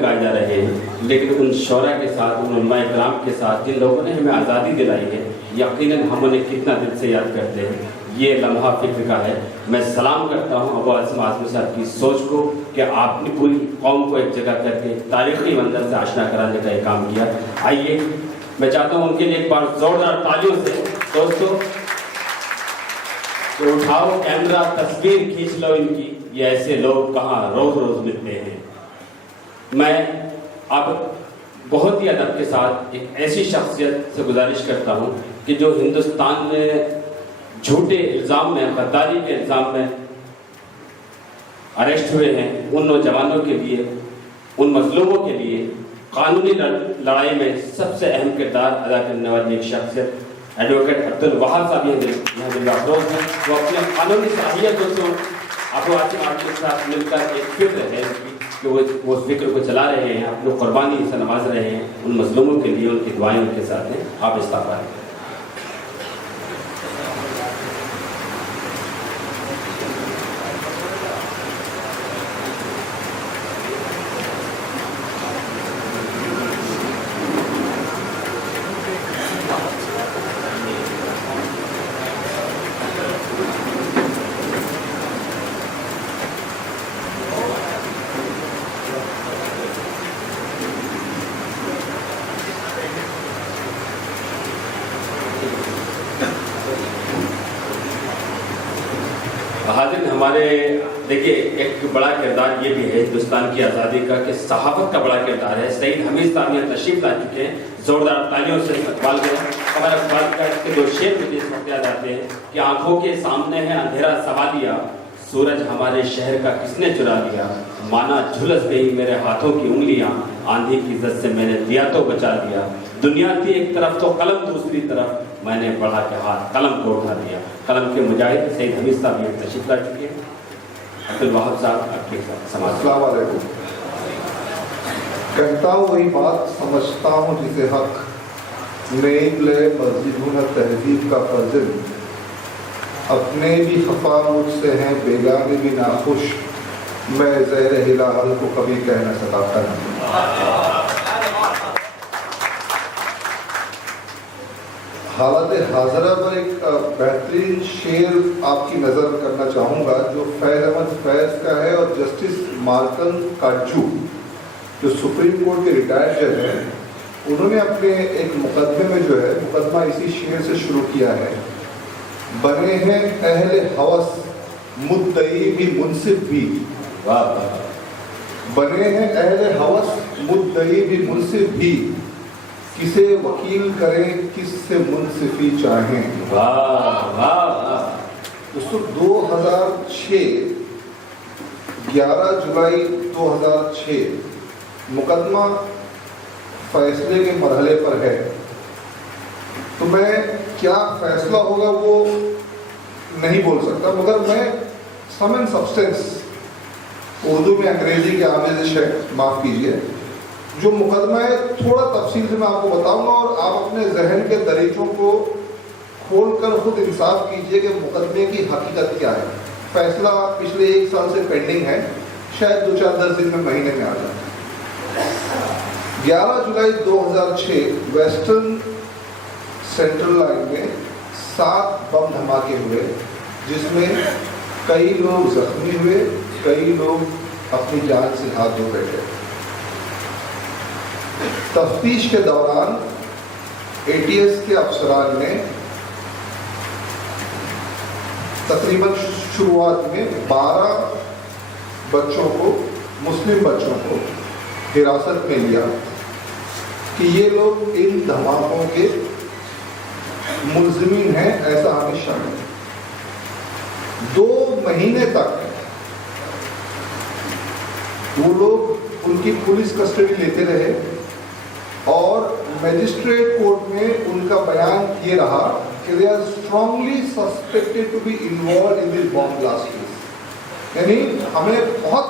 लगाए जा रहे हैं, लेकिन उन शौरा के साथ, उन उलमाए किराम के साथ जिन लोगों ने हमें आज़ादी दिलाई है, यकीनन हम उन्हें कितना दिल से याद करते हैं। ये लम्हा फिक्र का है। मैं सलाम करता हूँ अबू आसिम आज़मी साहब की सोच को कि आपने पूरी कौम को एक जगह करके तारीख़ी मंजर से आशना कराने का एक काम किया। आइए, मैं चाहता हूँ उनके लिए एक बार ज़ोरदार तालियों से दोस्तों तो उठाओ कैमरा, तस्वीर खींच लो इनकी। ये ऐसे लोग कहाँ रोज़ रोज़ मिलते हैं। मैं अब बहुत ही अदब के साथ एक ऐसी शख्सियत से गुजारिश करता हूँ कि जो हिंदुस्तान में झूठे इल्ज़ाम में, गद्दारी के इल्ज़ाम में अरेस्ट हुए हैं, उन नौजवानों के लिए, उन मजलूमों के लिए कानूनी लड़ाई में सबसे अहम किरदार अदा करने वाली एक शख्सियत एडवोकेट अब्दुल वहाब साहब यहाँ दिलवाफरोज हैं। वो अपने कानूनी सलाहियतों से अबू आसिम आज़मी के साथ मिलकर एक फिक्र है कि वो उस फिक्र को चला रहे हैं, अपनी कुर्बानी से नवाज रहे हैं। उन मजलूमों के लिए उनकी दुआएं उनके साथ हैं। आप इस्ताफ़ा है। हाजिर हमारे देखिए एक बड़ा किरदार ये भी है हिंदुस्तान की आज़ादी का कि सहाफ़त का बड़ा किरदार है। सईद हमीद साहब यहाँ तशरीफ ला चुके हैं। ज़ोरदार तालियों से इस्तकबाल करें। हमारा इकबाल का इसके दो शेर मुझे इस वक्त याद आते हैं कि आंखों के सामने है अंधेरा समा दिया, सूरज हमारे शहर का किसने चुरा लिया, माना झुलस गई मेरे हाथों की उंगलियां, आंधी की इज्जत से मैंने दिया तो बचा लिया, दुनिया थी एक तरफ तो कलम दूसरी तरफ, मैंने बढ़ा के हाथ कलम को उठा दिया। कलम के मुजाहिद सईद हमीद साहब ये तशरीफ ला चुके हैं। अब्दुल वहाब साहब आपके साथ समाज। अस्सलाम वालेकुम। कहता हूँ वही बात, समझता हूँ जिसे हक, मेले मस्जिदों न तहजीब का फर्जन, अपने भी खफा मुझसे हैं बेगाने भी नाखुश, मैं ज़हर हिलाल को कभी कह न सका था। हालत हाजरा पर एक बेहतरीन शेर आपकी नज़र करना चाहूँगा जो फैज़ अहमद फैज़ का है और जस्टिस मार्कन काजू जो सुप्रीम कोर्ट के रिटायर्ड जज हैं, उन्होंने अपने एक मुकदमे में जो है मुकदमा इसी शेर से शुरू किया है। बने हैं अहले हवस मुद्दई भी मुनसिफ भी, बने हैं अहले हवस मुद्दई भी मुनसिफ भी, किसे वकील करें किससे मुनसिफी चाहें। दोस्तों 2006 11 जुलाई 2006 मुकदमा फैसले के मरहले पर है। तो मैं क्या फैसला होगा वो नहीं बोल सकता, मगर मैं सम एंड सब्सटेंस, उर्दू में अंग्रेजी की आमेजिश है, माफ़ कीजिए, जो मुकदमा है थोड़ा तफसील से मैं आपको बताऊंगा और आप अपने जहन के दरीचों को खोलकर खुद इंसाफ कीजिए कि मुकदमे की हकीकत क्या है। फैसला पिछले 1 साल से पेंडिंग है, शायद 2-4-10 दिन में, महीने में आ जाए। 11 जुलाई 2006 वेस्टर्न सेंट्रल लाइन में 7 बम धमाके हुए, जिसमें कई लोग जख्मी हुए, कई लोग अपनी जान से हाथ धो बैठे। तफ्तीश के दौरान ATS के अफसरान ने तकरीबन शुरुआत में 12 बच्चों को, मुस्लिम बच्चों को हिरासत में लिया कि ये लोग इन धमाकों के मुल्ज़िमीन हैं, ऐसा हमें शक है। 2 महीने तक वो लोग उनकी पुलिस कस्टडी लेते रहे और मजिस्ट्रेट कोर्ट में उनका बयान ये रहा कि they are strongly suspected to be involve in this bomb blast case. यानी हमें बहुत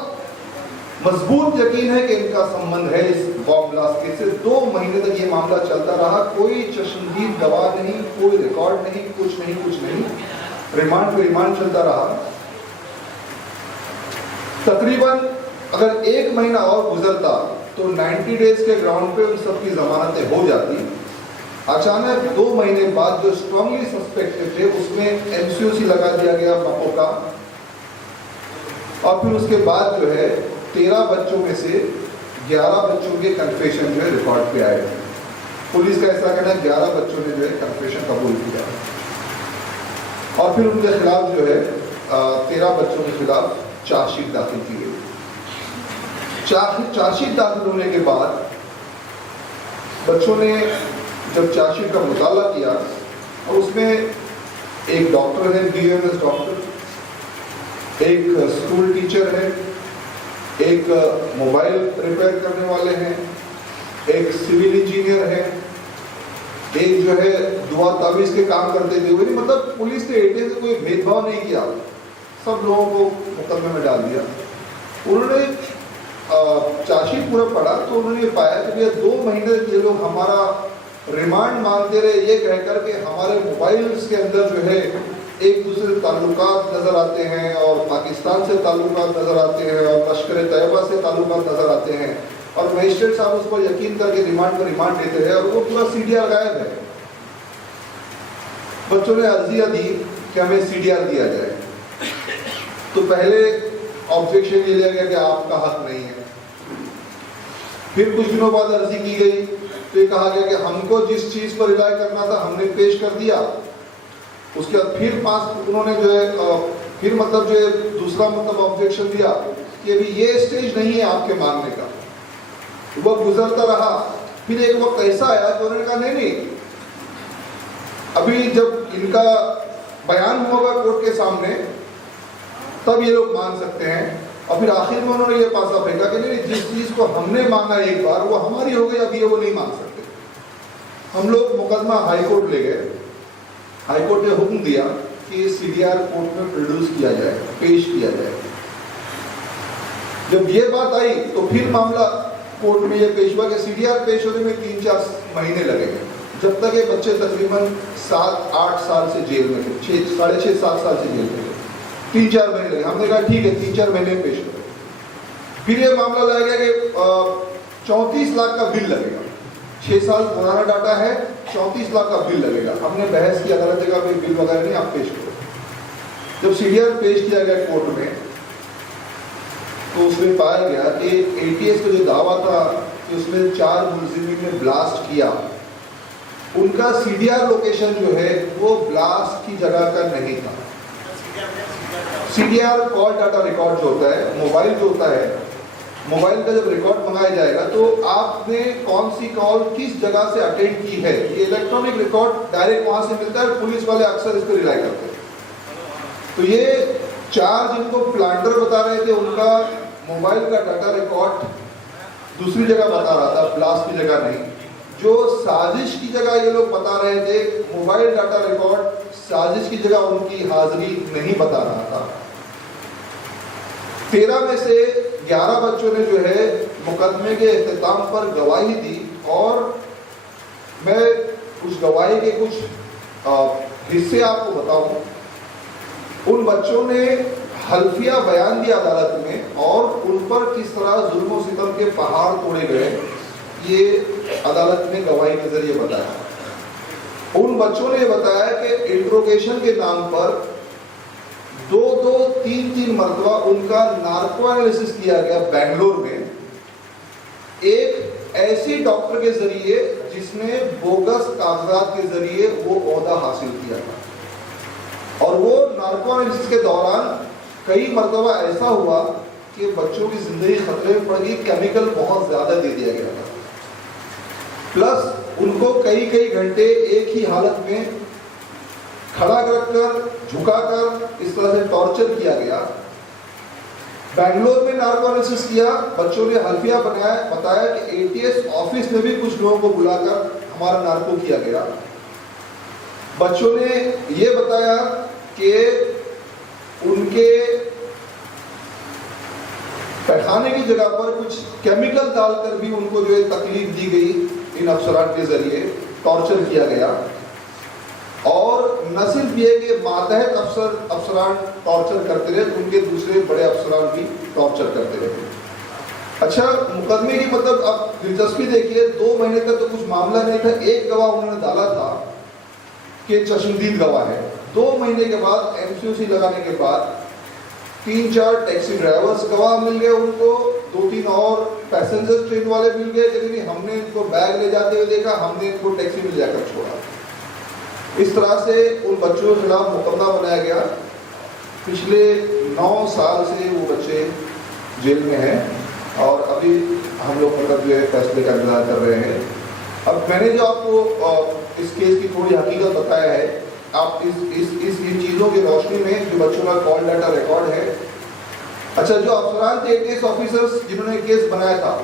मजबूत यकीन है कि इनका संबंध है इस बॉम्ब ब्लास्ट केस से। 2 महीने तक ये मामला चलता रहा, कोई चश्मदीद गवाह नहीं, कोई रिकॉर्ड नहीं, कुछ नहीं, रिमांड पे रिमांड चलता रहा। तकरीबन अगर 1 महीना और गुजरता तो 90 डेज के ग्राउंड पे उन सबकी जमानतें हो जाती। अचानक 2 महीने बाद जो स्ट्रांगली सस्पेक्टेड थे उसमें एमसीओसी लगा दिया गया मको का, और फिर उसके बाद जो है 13 बच्चों में से 11 बच्चों के कन्फेशन जो है रिकॉर्ड पे आए। पुलिस का ऐसा कहना है 11 बच्चों ने जो है कन्फेशन कबूल किया, और फिर उनके खिलाफ जो है 13 बच्चों के खिलाफ चार्जशीट दाखिल की गई। चार्जशीट दाखिल होने के बाद बच्चों ने जब चार्जशीट का मुताला किया और उसमें एक डॉक्टर है, BAMS डॉक्टर, एक स्कूल टीचर है, एक मोबाइल रिपेयर करने वाले हैं, एक सिविल इंजीनियर है, एक जो है दुआ तावीज़ के काम करते थे। वही मतलब पुलिस ने एटे से कोई भेदभाव नहीं किया, सब लोगों को मुकदमे में डाल दिया। उन्होंने चार्जशीट पूरा पढ़ा तो उन्होंने पाया कि भैया 2 महीने ये लोग हमारा रिमांड मांगते रहे, ये कहकर के हमारे मोबाइल्स के अंदर जो है एक दूसरे ताल्लुकात नज़र आते हैं, और पाकिस्तान से ताल्लुकात नज़र आते हैं, और लश्कर तैयबा से ताल्लुकात नज़र आते हैं, और मजिस्ट्रेट साहब उस पर यकीन करके रिमांड पर रिमांड देते हैं, और वो पूरा CDR गायब है। बच्चों ने अर्जियाँ दी कि हमें CDR दिया जाए, तो पहले ऑब्जेक्शन ये लिया गया कि आपका हक नहीं है। फिर कुछ दिनों बाद अर्जी की गई तो ये कहा गया कि हमको जिस चीज़ पर रिलाय करना था हमने पेश कर दिया। उसके बाद फिर 5 उन्होंने जो है फिर मतलब जो है दूसरा मतलब ऑब्जेक्शन दिया कि अभी ये स्टेज नहीं है आपके मांगने का। वक्त गुजरता रहा, फिर एक वक्त ऐसा आया कि उन्होंने कहा नहीं, अभी जब इनका बयान होगा कोर्ट के सामने तब ये लोग मान सकते हैं। और फिर आखिर में उन्होंने ये पासा फेंका कि नहीं, जिस चीज़ को हमने मांगा एक बार वो हमारी हो गई, अब ये वो नहीं मांग सकते। हम लोग मुकदमा हाई कोर्ट ले गए। हाई कोर्ट ने हुक्म दिया कि CDR कोर्ट में प्रोड्यूस किया जाए, पेश किया जाए। जब ये बात आई तो फिर मामला कोर्ट में ये पेश हुआ कि CDR पेश होने में 3-4 महीने लगेंगे, जब तक ये बच्चे तकरीबन 7-8 साल से जेल में थे, 6-7 साल से जेल में थे। 3-4 महीने लगे। हमने कहा ठीक है 3-4 महीने पेश करो। फिर ये मामला लाया गया कि 34 लाख का बिल लगेगा, 6 साल पुराना डाटा है, 34 लाख का बिल लगेगा। हमने बहस की, अदालत ने कहा बिल वगैरह नहीं, आप पेश करो। जब CDR पेश किया गया कोर्ट में तो उसमें पाया गया कि ATS का जो दावा था कि उसमें 4 मुलजिमीन ने ब्लास्ट किया, उनका CDR लोकेशन जो है वो ब्लास्ट की जगह का नहीं था। CDR कॉल डाटा रिकॉर्ड जो होता है, मोबाइल जो होता है, मोबाइल का जब रिकॉर्ड मंगाया जाएगा तो आपने कौन सी कॉल किस जगह से अटेंड की है, ये इलेक्ट्रॉनिक रिकॉर्ड डायरेक्ट वहां से मिलता है। पुलिस वाले अक्सर इस पर रिलाई करते हैं। तो ये 4 जिनको प्लांटर बता रहे थे उनका मोबाइल का डाटा रिकॉर्ड दूसरी जगह बता रहा था, ब्लास्ट की जगह नहीं। जो साजिश की जगह ये लोग बता रहे थे, मोबाइल डाटा रिकॉर्ड साजिश की जगह उनकी हाजिरी नहीं बता रहा था। 13 में से 11 बच्चों ने जो है मुकदमे के इख्तिताम पर गवाही दी, और मैं उस गवाही के कुछ हिस्से आपको बताऊं। उन बच्चों ने हल्फिया बयान दिया अदालत में, और उन पर किस तरह जुल्म और सितम के पहाड़ तोड़े गए ये अदालत ने गवाही के जरिए बताया। उन बच्चों ने बताया कि इंट्रोगेशन के नाम पर 2-2, 3-3 मरतबा उनका नार्को एनालिसिस किया गया बेंगलोर में, एक ऐसी डॉक्टर के जरिए जिसने बोगस कागजात के जरिए वो ओहदा हासिल किया था। और वो नार्को एनालिसिस के दौरान कई मरतबा ऐसा हुआ कि बच्चों की जिंदगी खतरे में पड़ गई, केमिकल बहुत ज्यादा दे दिया गया था। प्लस उनको कई घंटे एक ही हालत में खड़ा रखकर, झुकाकर इस तरह से टॉर्चर किया गया। बेंगलोर में नार्को एनालिसिस किया, बच्चों ने हल्फिया बताया कि ATS ऑफिस में भी कुछ लोगों को बुलाकर हमारा नार्को किया गया। बच्चों ने ये बताया कि उनके पैखाने की जगह पर कुछ केमिकल डालकर भी उनको जो है तकलीफ दी गई, इन अफसरान के जरिए टॉर्चर किया गया। और न सिर्फ ये कि मातहत अफसरान टॉर्चर करते रहे, उनके दूसरे बड़े अफसरान भी टॉर्चर करते रहे। अच्छा, मुकदमे की मतलब अब दिलचस्पी देखिए, 2 महीने तक तो कुछ मामला नहीं था। एक गवाह उन्होंने डाला था कि चश्मदीद गवाह है। 2 महीने के बाद एमसीयूसी लगाने के बाद 3-4 टैक्सी ड्राइवर्स गवाह मिल गए उनको, 2-3 और पैसेंजर ट्रेन वाले मिल गए, लेकिन हमने इनको बैग ले जाते हुए देखा, हमने इनको टैक्सी में जाकर छोड़ा। इस तरह से उन बच्चों के खिलाफ मुकदमा बनाया गया। पिछले 9 साल से वो बच्चे जेल में हैं और अभी हम लोग मतलब जो है फैसले का इंतजार कर रहे हैं। अब मैंने जो आपको इस केस की थोड़ी हकीकत बताया है, आप इस इन चीज़ों की रोशनी में जो बच्चों का कॉल डाटा रिकॉर्ड है। अच्छा, जो अफसरान थे, केस ऑफिसर्स जिन्होंने केस बनाया था,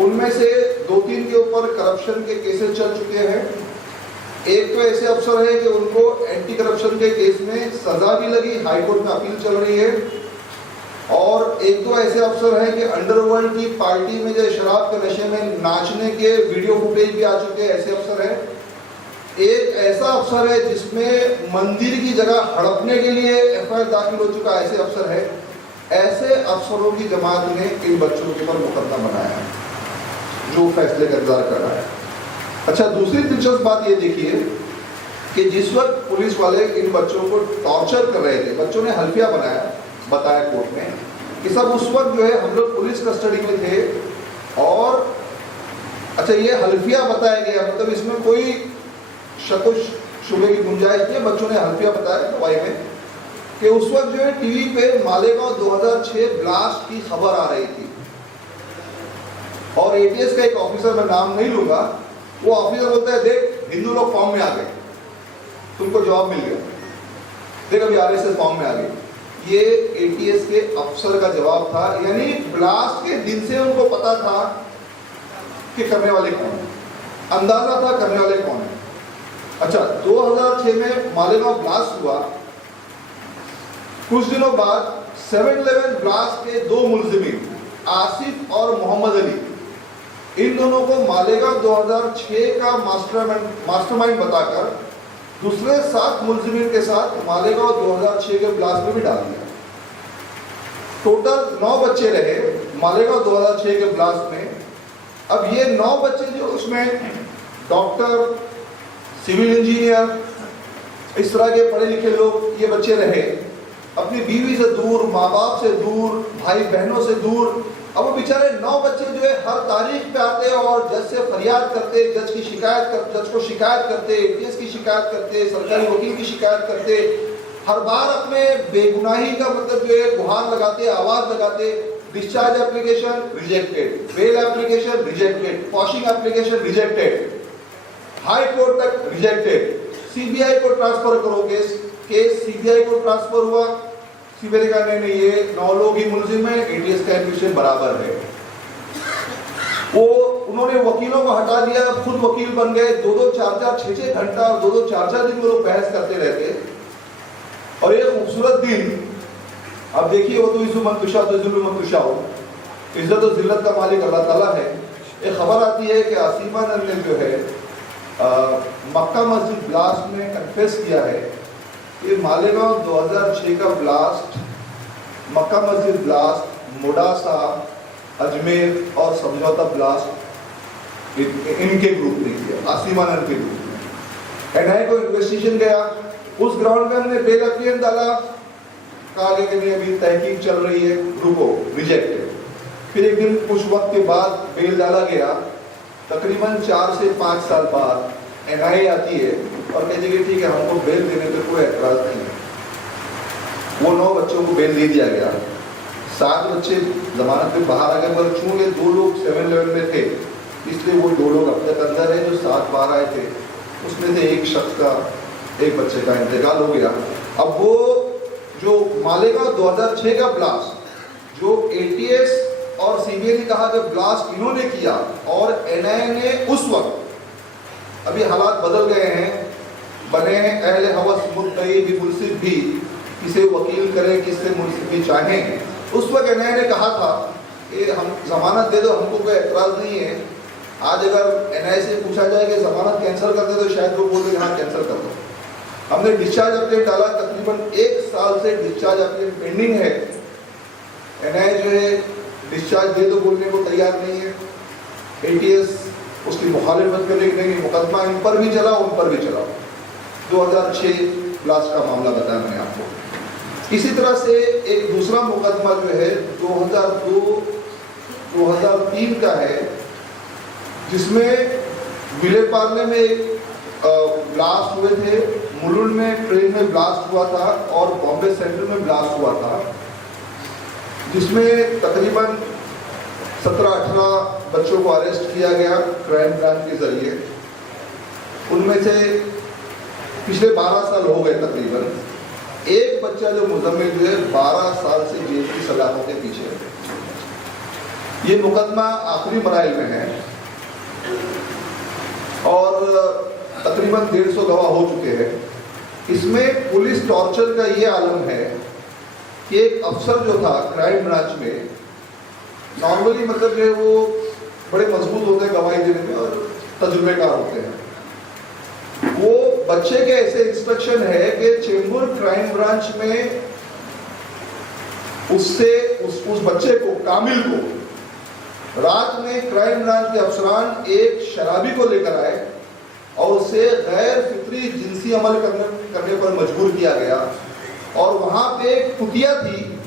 उनमें से 2-3 के ऊपर करप्शन के केसेस चल चुके हैं। एक तो ऐसे अफसर है कि उनको एंटी करप्शन के केस में सजा भी लगी, हाईकोर्ट में अपील चल रही है। और एक दो ऐसे अफसर हैं कि अंडरवर्ल्ड की पार्टी में जो शराब के नशे में नाचने के वीडियो फुटेज भी आ चुके हैं, ऐसे अफसर हैं। एक ऐसा अफसर है जिसमें मंदिर की जगह हड़पने के लिए एफआईआर दाखिल हो चुका, ऐसे अफसर है। ऐसे अफसरों की जमात ने इन बच्चों के ऊपर मुकदमा बनाया है, जो फैसले का इंतजार कर रहा है। अच्छा, दूसरी दिलचस्प बात ये देखिए कि जिस वक्त पुलिस वाले इन बच्चों को टॉर्चर कर रहे थे, बच्चों ने हल्फिया बताया कोर्ट में कि सब उस वक्त जो है हम लोग पुलिस कस्टडी में थे। और अच्छा, ये हल्फिया बताया गया, मतलब इसमें कोई शक शुबे की गुंजाइश नहीं है। बच्चों ने हल्फिया बताया गवाही में कि उस वक्त जो है टीवी पे मालेगांव 2006 ब्लास्ट की खबर आ रही थी और एटीएस का एक ऑफिसर, मैं नाम नहीं लूंगा, वो ऑफिसर बोलता है, देख हिंदू लोग फॉर्म में आ गए, तुमको जॉब मिल गया, देख अभी आरएसएस फॉर्म में आ गई। ये एटीएस के अफसर का जवाब था। यानी ब्लास्ट के दिन से उनको पता था कि करने वाले कौन है, अंदाजा था करने वाले कौन है। अच्छा, 2006 में मालेगांव ब्लास्ट हुआ। कुछ दिनों बाद 7/11 ब्लास्ट के 2 मुलजिमीन, आसिफ और मोहम्मद अली, इन दोनों को मालेगांव 2006 का मास्टरमाइंड बताकर दूसरे 7 मुलजिमीन के साथ मालेगांव 2006 के ब्लास्ट में भी डाल दिया। टोटल 9 बच्चे रहे मालेगांव 2006 के ब्लास्ट में। अब ये 9 बच्चे जो उसमें डॉक्टर, सिविल इंजीनियर, इस तरह के पढ़े लिखे लोग ये बच्चे रहे, अपनी बीवी से दूर, माँ बाप से दूर, भाई बहनों से दूर। अब वो बेचारे 9 बच्चे जो है हर तारीख पे आते और जज से फरियाद करते, जज को शिकायत करते, एटीएस की शिकायत करते, सरकारी वकील की शिकायत करते, हर बार अपने बेगुनाही का मतलब जो है गुहार लगाते, आवाज लगाते। Discharge application rejected, bail application rejected, quashing application rejected, high court तक रिजेक्टेड, सीबीआई को ट्रांसफर करो केस सीबीआई को ट्रांसफर हुआ। सीबीआई का नहीं, ये 9 लोग ही मुलजिम है, एटीएस का एडमिशन बराबर है। वो उन्होंने वकीलों को हटा दिया, खुद वकील बन गए। 2-2, 4-4, 6-6 घंटा और 2-2, 4-4 दिन में लोग बहस करते रहते। और एक खूबसूरत दिन, अब देखिए, वो तो इज्जत और जिल्लत का मालिक अल्लाह ताला है। एक खबर आती है कि आसिमानंद ने जो है मक्का मस्जिद ब्लास्ट में कन्फेस किया है। ये मालेगांव 2006 का ब्लास्ट, मक्का मस्जिद ब्लास्ट, मोडासा, अजमेर और समझौता ब्लास्ट इनके ग्रुप ने किया, आसिमानंद के ग्रुप ने। एनआईए को इन्वेस्टिगेशन गया, उस ग्राउंड में हमने बेल एप्लीकेशन डाला, कहा कि नहीं अभी तहकीक चल रही है, रुको, रिजेक्टेड। फिर एक दिन कुछ वक्त के बाद बेल डाला गया। तकरीबन 4 से 5 साल बाद एनआईए आती है और कहती है ठीक है, हमको बेल देने पे कोई एतराज नहीं है। वो 9 बच्चों को बेल दे दिया गया। 7 बच्चे जमानत पे बाहर आ गए, पर चूंकि 2 लोग 7/11 में थे, इसलिए वो 2 लोग अब तक अंदर है। जो 7 बाहर आए थे, उसमें से एक शख्स का, एक बच्चे का इंतकाल हो गया। अब वो जो मालेगांव 2006 का ब्लास्ट, जो एटीएस और सीबीआई ने कहा कि ब्लास्ट इन्होंने किया और एनआईए ने उस वक्त, अभी हालात बदल गए हैं, बने हैं अहले हवस मुद्दई भी मुल्सिफ भी, किसे वकील करें, किससे मुल्सिफ भी चाहें। उस वक्त एनआईए ने कहा था कि हम जमानत दे दो, हमको कोई एतराज़ नहीं है। आज अगर एनआईए से पूछा जाए कि जमानत कैंसिल कर दे तो शायद वो बोल दें हाँ कैंसिल कर दो। हमने डिस्चार्ज एप्लीकेशन डाला, तकरीबन 1 साल से डिस्चार्ज एप्लीकेशन पेंडिंग है। एनआईए जो है डिस्चार्ज दे दो बोलने को तैयार नहीं है। ATS उसकी मुखालिफत करने की नहीं, मुकदमा इन पर भी चला उन पर भी चला। 2006 ब्लास्ट का मामला बताया मैंने आपको। इसी तरह से एक दूसरा मुकदमा जो है 2002-2003 का है, जिसमें विलेपार्ले में एक ब्लास्ट हुए थे, मुलुंड में ट्रेन में ब्लास्ट हुआ था और बॉम्बे सेंट्रल में ब्लास्ट हुआ था, जिसमें तकरीबन 17-18 बच्चों को अरेस्ट किया गया क्राइम ब्रांच के जरिए। उनमें से पिछले 12 साल हो गए तकरीबन। एक बच्चा जो मुजम्मिल जो है 12 साल से जेल की सलाखों के पीछे है। ये मुकदमा आखिरी मराइल में है और तकरीबन 150 गवाह हो चुके हैं। इसमें पुलिस टॉर्चर का ये आलम है कि एक अफसर जो था क्राइम ब्रांच में, नॉर्मली मतलब जो है वो बड़े मजबूत होते हैं गवाही देने में और तजुर्बेकार होते हैं। वो बच्चे के ऐसे इंस्ट्रक्शन है कि चेंबूर क्राइम ब्रांच में उससे उस बच्चे को, कामिल को, रात में क्राइम ब्रांच के अफसरान एक शराबी को लेकर आए और उसे गैर फितरी जिनसी अमल करने पर मजबूर किया गया। और वहां पे एक कुतिया थी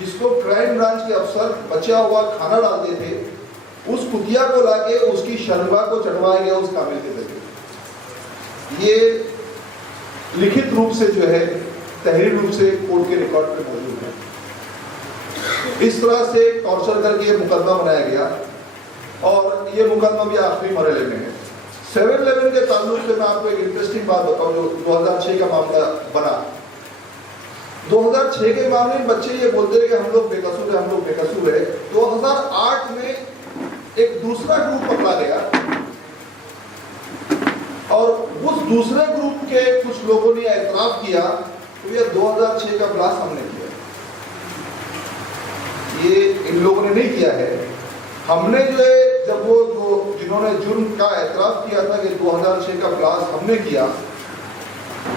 जिसको क्राइम ब्रांच के अफसर बचा हुआ खाना डालते थे, उस कुतिया को लाके उसकी शर्बा को चढ़वाया गया उस कामिल के जरिए। ये लिखित रूप से जो है, तहरीर रूप से कोर्ट के रिकॉर्ड पे मौजूद है। इस तरह से टॉर्चर करके ये मुकदमा बनाया गया और ये मुकदमा भी आखिरी मरहले में है। 7/11 के ताल्लुक से मैं आपको एक इंटरेस्टिंग बात बताऊं जो 2006 का मामला बना। 2006 के मामले में बच्चे ये बोलते हैं कि हम लोग बेकसूर है, हम लोग बेकसूर है। 2008 में एक दूसरा ग्रुप पकड़ा गया और उस दूसरे ग्रुप के कुछ लोगों ने एतराफ किया तो ये 2006 का ब्लास्ट हमने किया। ये इन लोगों ने नहीं किया है, हमने जो है जब वो जिन्होंने जुर्म का एतराफ किया था कि 2006 का ब्लास्ट हमने किया,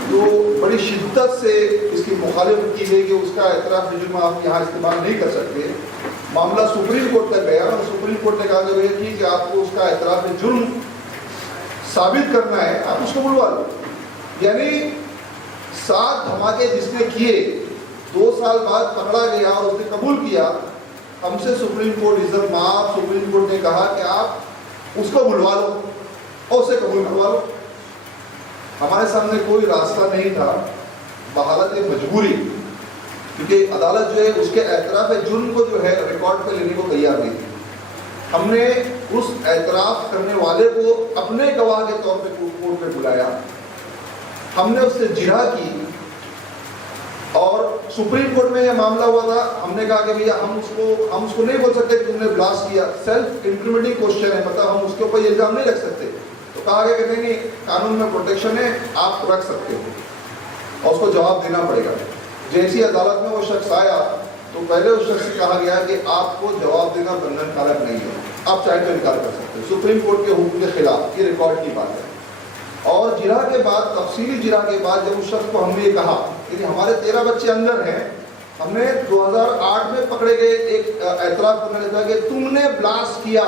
तो बड़ी शिद्दत से इसकी मुखालिफत की गई कि उसका एतराफ जुर्म आप यहाँ इस्तेमाल नहीं कर सकते। मामला सुप्रीम कोर्ट तक गया और सुप्रीम कोर्ट ने कहा कि भैया ठीक है, आपको उसका एतराफ जुर्म साबित करना है, आप उसको बुलवा लो। यानी 7 धमाके जिसने किए 2 साल बाद पकड़ा गया और उसने कबूल किया, हमसे सुप्रीम कोर्ट इज्जत माफ, सुप्रीम कोर्ट ने कहा कि आप उसको बुलवा लो और उसे कबूल करवा लो। हमारे सामने कोई रास्ता नहीं था, बहालत मजबूरी, क्योंकि अदालत जो है उसके एतराफ जुर्म को जो है रिकॉर्ड पे लेने को तैयार नहीं थी। हमने उस एतराफ करने वाले को अपने गवाह के तौर पे कोर्ट पे बुलाया, हमने उससे जिरह की और सुप्रीम कोर्ट में यह मामला हुआ था। हमने कहा कि भैया हम उसको नहीं बोल सकते कि तुमने ब्लास्ट किया, सेल्फ इंक्रिमिनेटिंग क्वेश्चन है, मतलब हम उसके ऊपर इल्जाम नहीं रख सकते। तो कहा गया कि नहीं, कानून में प्रोटेक्शन है, आप रख सकते हो और उसको जवाब देना पड़ेगा। जैसी अदालत में वो शख्स आया तो पहले उस शख्स से कहा गया कि आपको जवाब देना बंधनकारक नहीं है, आप चाहे तो इनकार कर सकते हो, सुप्रीम कोर्ट के हुक्म के खिलाफ, ये रिकॉर्ड की बात है। और जिरा के बाद, तफसीली जिरा के बाद जब उस शख्स को हमने ये कहा कि हमारे 13 बच्चे अंदर हैं, हमने 2008 में पकड़े गए एक एतराफ करने लगा कि तुमने ब्लास्ट किया।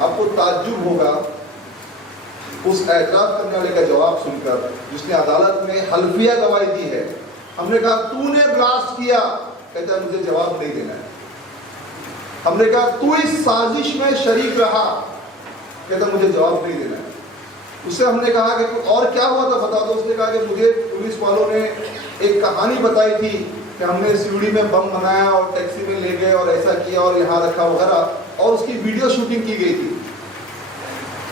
आपको ताज्जुब होगा उस एतराफ करने वाले का जवाब सुनकर, जिसने अदालत में हल्फिया गवाही दी है। हमने कहा तूने ब्लास्ट किया, कहता है मुझे जवाब नहीं देना है। हमने कहा तू इस साजिश में शरीक रहा, कहता मुझे जवाब नहीं देना है। उससे हमने कहा कि और क्या हुआ था बता दो। उसने कहा कि मुझे पुलिस वालों ने एक कहानी बताई थी कि हमने सीढ़ी में बम बनाया और टैक्सी में ले गए और ऐसा किया और यहाँ रखा वगैरह, और उसकी वीडियो शूटिंग की गई थी।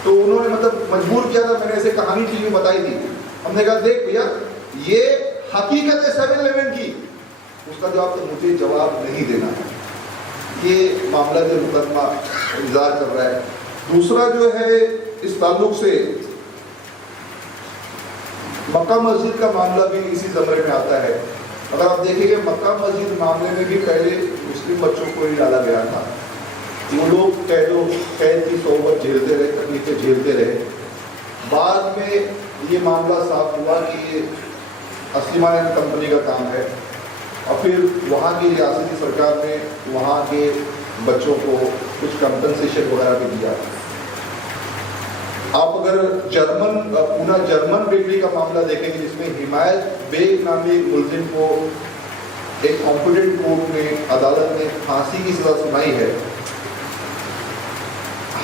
तो उन्होंने मतलब मजबूर किया था, मैंने ऐसे कहानी टीवी में बताई थी। हमने कहा देख भैया ये हकीकत है 7/11 की। उसका जवाब तो मुझे जवाब नहीं देना है। ये मामला जो मुकदमा इंतजार कर रहा है। दूसरा जो है इस ताल्लुक से मक्का मस्जिद का मामला भी इसी जमरे में आता है। अगर आप देखेंगे मक्का मस्जिद मामले में भी पहले मुस्लिम बच्चों को ही डाला गया था। वो लोग कैद की सोबत झेलते रहे, तकलीफें झेलते रहे। बाद में ये मामला साफ हुआ कि ये अस्लिमा कंपनी का काम है और फिर वहाँ की रियासती सरकार ने वहाँ के बच्चों को कुछ कंपनसेशन वगैरह भी दिया। आप अगर पूना जर्मन बेकरी का मामला देखेंगे जिसमें हिमायत बेग नामी मुलजिम को एक कॉम्पिटेंट कोर्ट में अदालत ने फांसी की सजा सुनाई है।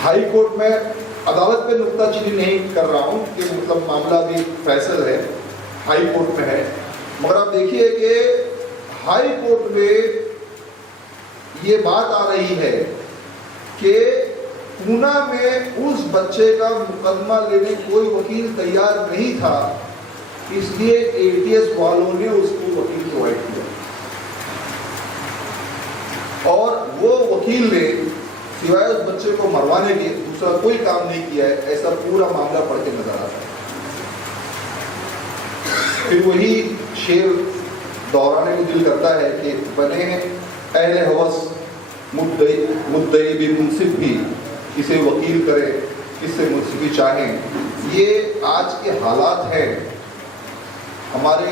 हाई कोर्ट में अदालत पे नुक्ताचीनी नहीं कर रहा हूँ कि मतलब मामला भी फैसल है, हाई कोर्ट में है, मगर आप देखिए कि हाई कोर्ट में ये बात आ रही है कि पूना में उस बच्चे का मुकदमा लेने कोई वकील तैयार नहीं था, इसलिए एटीएस वालों ने उसको वकील प्रोवाइड किया और वो वकील ने सिवाय उस बच्चे को मरवाने के दूसरा कोई काम नहीं किया है। ऐसा पूरा मामला पढ़ के नजर आता है। फिर वही शेर दोहराने को दिल करता है कि बने अहले हवस मुद्दई भी मुंसिफ भी, किसे वकील करे किसे मुंसिफी चाहें। ये आज के हालात हैं हमारे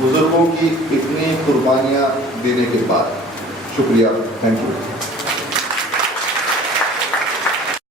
बुजुर्गों की इतनी कुर्बानियाँ देने के बाद। शुक्रिया, थैंक यू।